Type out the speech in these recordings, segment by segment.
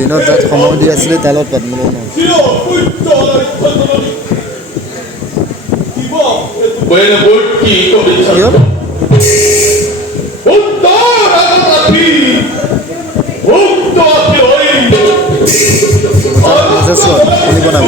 দিনত তাত সময় দি আছিলে তালত পাতিবলৈ নহয় কি হ'ল শুনি বনাব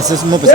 Mrs. Mopes.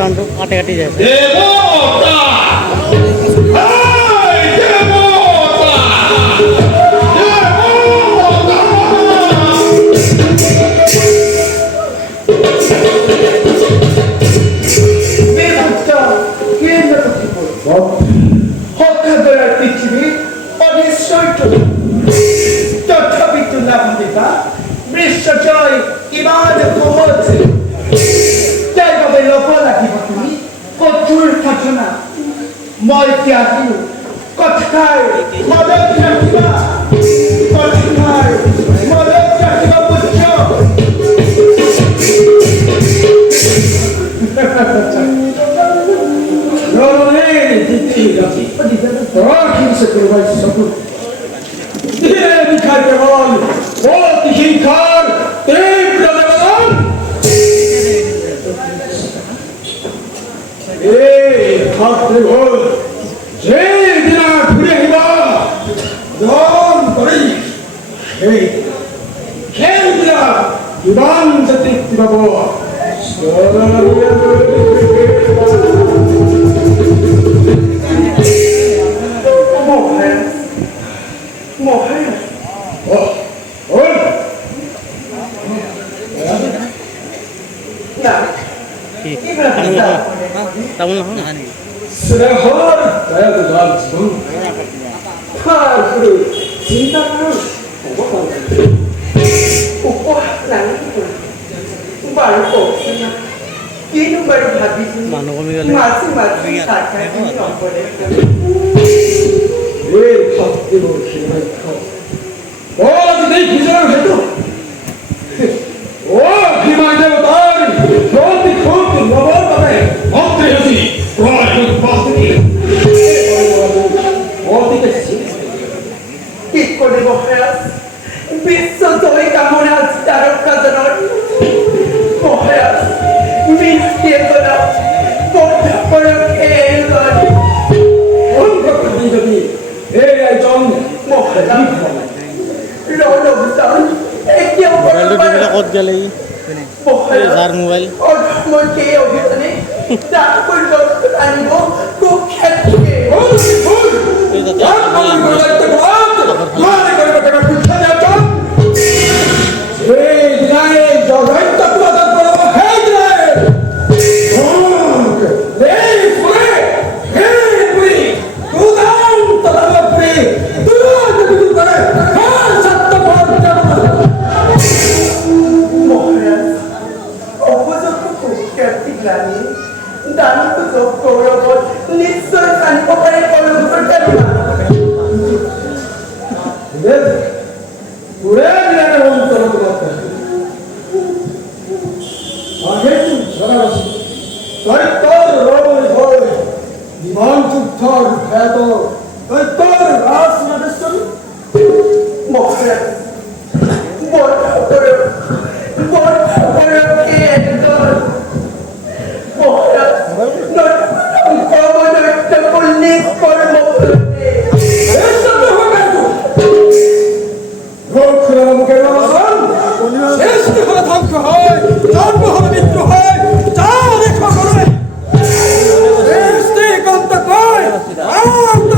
সাউন্ডটো কাটে কাটি যায় দেবতা এই দেবতা দেবতা কেন্দ্র হকার পৃথিবী অনিশ্চয়ত তথাপি তুলাভূমিকা বৃষ্ণজয় ইমান কমছে তাই বাবে লব লাগিব তুমি কঠোৰ সাধনা মই ত্যাগিও কথাৰ মদত ৰাখিবা কথাৰ মদত ৰাখিবা পুত্ৰ Rolling di gati. Rocking se kurva sabur. Diye dikhar ke bol. Bol dikhar. Tep lagavan. Khatre bol. Je dina phire hiba. Don kori. Hey. Kendra. Divan satik tibabo. তেমন নহয় Serahor, saya betul sebelum. Guru, cinta kan, উপহার লাগে বারো পড়ছে না কেন বারো ভাবিস মানুহ কমি গ'লে মাঝে মাঝে টাকা নম্বরে eh, pasti boleh kau. Oh, jadi bisa itu. Oh, gimana betul? Roti kopi, nomor apa? মন্ত্রী হচ্ছি প্রমাণ বাস্তি Roti kecil. কি করে মহারাজ বিশ্ব জয় কামনা আজ তারকা জনন মহারাজ মিষ্টি করা কথা করে খেয়ে Untuk jadi, eh, John, মহারাজ রণবদান একে মোবাইলটো দি পেলাই ক'ত গ'লে ই? যাৰ মোবাইল অসমকে অভিযানে তার পরিবর্তন আনিব কুখ্যাতিকে এই যাতে আমি Mari kita berdebat kita John. Eh, jangan jangan tak ada apa hei jangan. Oh, hei puri, hei puri, tu dah tak puri, tu dah tu tak. Hei satu pada. মহারাজ অপযুক্ত কুখ্যাতি গ্লানি দানিত যোগ গৌরব নিশ্চয় কানিব পাৰে কলঙ্কৰ কালিমা Pura dia ada orang tolong kita. Akhir tu saras. Kaitor roh roh. Diman cukthar khato. Kaitor ras madasam. মহারাজ বড় কে একদল মহারাজ not police কর্ম Essa não é o Roh kena mungkin alasan. Esta kalau tak kau, tak boleh itu hai. Jangan kau korang. Esta kan tak kau.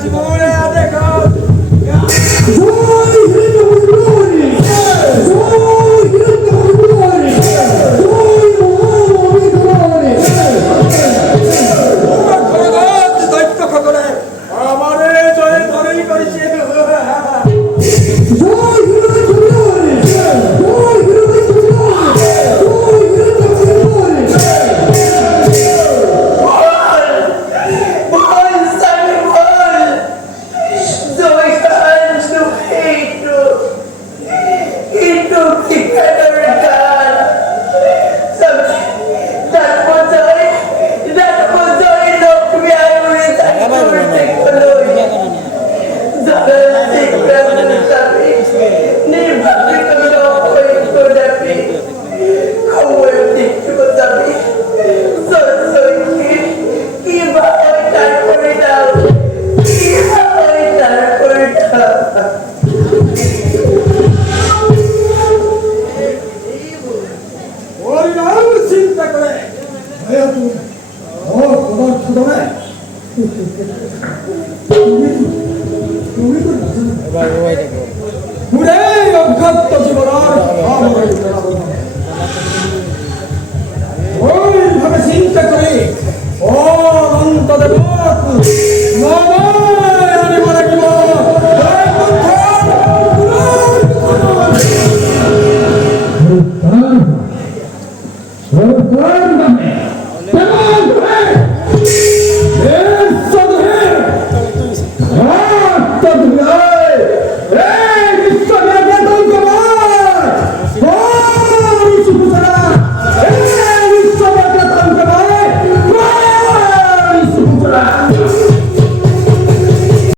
জীবনে দেখা জয় হিরণ্যকশিপুরে জয় হিরণ্যকশিপুরে জয় মহামহিমরে তোমার খড়গত দৈত্য খগরে আমারে জয় ধরেই করেছে জয় হিরণ্যকশিপুরে জয় হিরণ্যকশিপুরে জয় হিরণ্যকশিপুরে চিন্তা করে অভ্যন্ত জীবনের ওইভাবে চিন্তা করে অনন্ত দেব